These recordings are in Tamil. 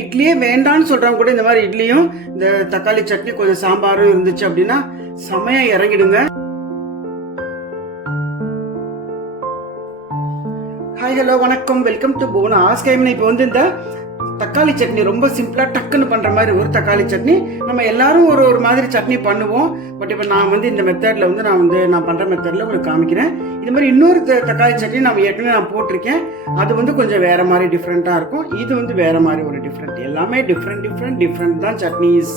இட்லியே வேண்டாம்னு சொல்றவங்க கூட இந்த மாதிரி இட்லியும் இந்த தக்காளி சட்னி கொஞ்சம் சாம்பாரும் இருந்துச்சு அப்படின்னா செமையா இறங்கிடுங்க. ஹாய் ஹலோ வணக்கம். வெல்கம் டு போனா ஆஸ்கைம்னு இப்போ வந்து இந்த தக்காளி சட்னி ரொம்ப சிம்பிளாக டக்குன்னு பண்ணுற மாதிரி ஒரு தக்காளி சட்னி. நம்ம எல்லாரும் ஒரு ஒரு மாதிரி சட்னி பண்ணுவோம். பட் இப்போ நான் வந்து இந்த மெத்தடில் வந்து நான் வந்து நான் பண்ணுற மெத்தடில் உங்களுக்கு காமிக்கிறேன். இது மாதிரி இன்னொரு த- தக்காளி சட்னி நம்ம ஏற்கனவே நான் போட்டிருக்கேன். அது வந்து கொஞ்சம் வேறு மாதிரி டிஃப்ரெண்ட்டாக இருக்கும். இது வந்து வேறு மாதிரி ஒரு டிஃப்ரெண்ட் எல்லாமே டிஃப்ரெண்ட் டிஃப்ரெண்ட் டிஃப்ரெண்ட் தான் சட்னிஸ்.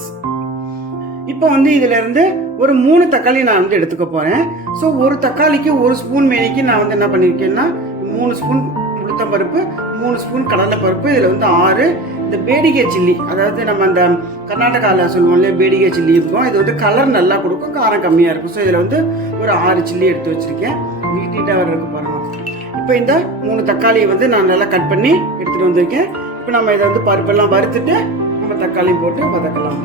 இப்போ வந்து இதிலேருந்து ஒரு மூணு தக்காளி நான் வந்து எடுத்துக்க போகிறேன் ஸோ ஒரு தக்காளிக்கு ஒரு ஸ்பூன் மேனிக்கு நான் வந்து என்ன பண்ணியிருக்கேன்னா மூணு ஸ்பூன் உளுத்தம்பருப்பு மூணு ஸ்பூன் கடலைப்பருப்பு இதில் வந்து ஆறு. இந்த பேடிகை சில்லி அதாவது நம்ம அந்த கர்நாடகாவில் சொல்லுவோம் இல்லையா பேடிகை சில்லி இருக்கும். இது வந்து கலர் நல்லா கொடுக்கும் காரம் கம்மியாக இருக்கும். ஸோ இதில் வந்து ஒரு ஆறு சில்லி எடுத்து வச்சிருக்கேன். நீட்டாக வர இருக்கு இப்போ இந்த மூணு தக்காளியை வந்து நான் நல்லா கட் பண்ணி எடுத்துகிட்டு வந்திருக்கேன். இப்போ நம்ம இதை வந்து பருப்பெல்லாம் வறுத்துட்டு நம்ம தக்காளியும் போட்டு வதக்கலாம்.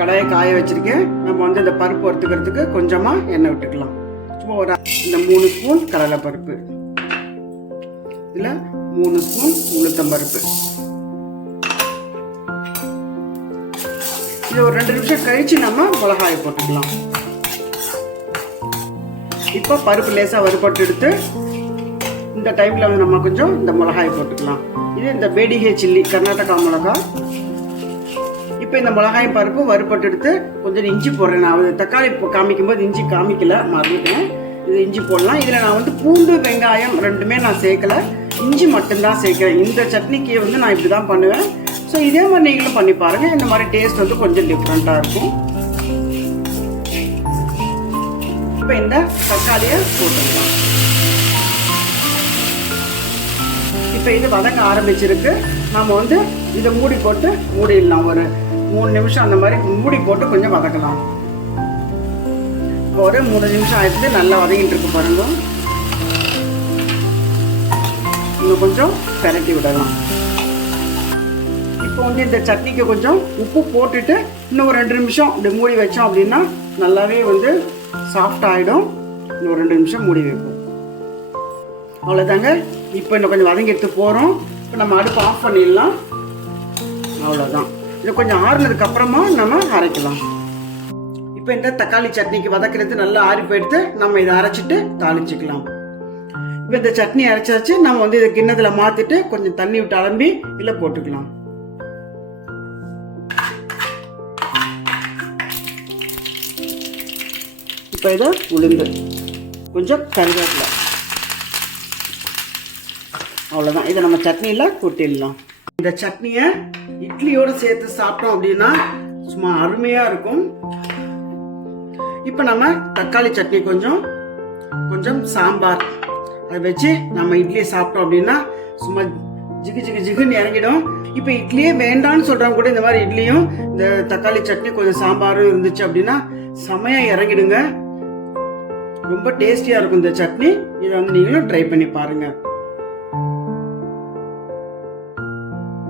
கடையை கடாயை காய வச்சுருக்கேன். நம்ம வந்து இந்த பருப்பு வறுத்துக்கிறதுக்கு கொஞ்சமாக எண்ணெய் விட்டுக்கலாம். சும்மா ஒரு இந்த மூணு ஸ்பூன் கடலைப்பருப்பு இதில் மூணு ஸ்பூன் உளுத்தம்பருப்பு. இது ஒரு ரெண்டு நிமிஷம் கழித்து நம்ம மிளகாயை போட்டுக்கலாம். இப்போ பருப்பு லேசாக வறுபட்டு எடுத்து இந்த டைமில் வந்து நம்ம கொஞ்சம் இந்த மிளகாயை போட்டுக்கலாம். இது இந்த பேடிகே சில்லி கர்நாடகா மிளகா. இப்போ இந்த மிளகாய் பருப்பு வறுபட்டு எடுத்து கொஞ்சம் இஞ்சி போடுறேன். நான் வந்து தக்காளி இப்போ காமிக்கும் போது இஞ்சி காமிக்கல மறந்துட்டேன். இது இஞ்சி போடலாம். இதில் நான் வந்து பூண்டு வெங்காயம் ரெண்டுமே நான் சேர்க்கல. இஞ்சி மட்டும்தான் சேர்க்கிறேன். இந்த சட்னிக்கு வந்து நான் இப்படி தான் பண்ணுவேன். ஸோ இதே மாதிரி நீங்களும் பண்ணி பாருங்கள் இந்த மாதிரி டேஸ்ட் வந்து கொஞ்சம் டிஃப்ரெண்ட்டாக இருக்கும். இப்போ இந்த தக்காளியை போட்டுக்கலாம். இப்போ இது வதங்க ஆரம்பிச்சிருக்கு. நம்ம வந்து இதை மூடி போட்டு மூடிடலாம். ஒரு மூணு நிமிஷம் அந்த மாதிரி மூடி போட்டு கொஞ்சம் வதக்கலாம். ஒரு மூணு நிமிஷம் ஆயிடுச்சு. நல்லா வதங்கிட்டு இருக்கு பாருங்க. இன்னும் கொஞ்சம் பெரட்டி விடலாம். இப்போ வந்து இந்த சட்னிக்கு கொஞ்சம் உப்பு போட்டுட்டு இன்னும் ஒரு ரெண்டு நிமிஷம் இப்படி மூடி வச்சோம் அப்படின்னா நல்லாவே வந்து சாஃப்ட் ஆகிடும் இன்னும் ஒரு ரெண்டு நிமிஷம் மூடி வைப்போம். அவ்வளோதாங்க இப்போ இன்னும் கொஞ்சம் வதங்கி எடுத்து போகிறோம் இப்போ நம்ம அடுப்பு ஆஃப் பண்ணிடலாம். அவ்வளோதான் இது கொஞ்சம் ஆறுனதுக்கு அப்புறமா நம்ம அரைக்கலாம். இப்போ இந்த தக்காளி சட்னிக்கு வதக்கிறது நல்லா ஆறி போயிடுத்து நம்ம இதை அரைச்சிட்டு தாளிச்சுக்கலாம். இப்போ இந்த சட்னி அரைச்சாச்சு நம்ம வந்து இதை கிண்ணத்தில் மாற்றிட்டு கொஞ்சம் தண்ணி விட்டு அலம்பி இதில் போட்டுக்கலாம். இப்போ இதை உளுந்து கொஞ்சம் கருவேப்பிலை. அவ்வளோதான் இதை நம்ம சட்னியில் கொட்டிடலாம். இந்த சட்னியை இட்லியோடு சேர்த்து சாப்பிட்டோம் அப்படின்னா சும்மா அருமையாக இருக்கும். இப்போ நம்ம தக்காளி சட்னி கொஞ்சம் கொஞ்சம் சாம்பார். அதை வச்சு நம்ம இட்லி சாப்பிட்டோம் அப்படின்னா சும்மா ஜிகு ஜிகு ஜிகுன்னு இறங்கிடும். இப்போ இட்லியே வேண்டான்னு சொல்கிறவங்க கூட இந்த மாதிரி இட்லியும் இந்த தக்காளி சட்னி கொஞ்சம் சாம்பாரும் இருந்துச்சு அப்படின்னா செமையாக இறங்கிடுங்க. ரொம்ப டேஸ்டியாக இருக்கும் இந்த சட்னி. இதை வந்து நீங்களும் ட்ரை பண்ணி பாருங்கள்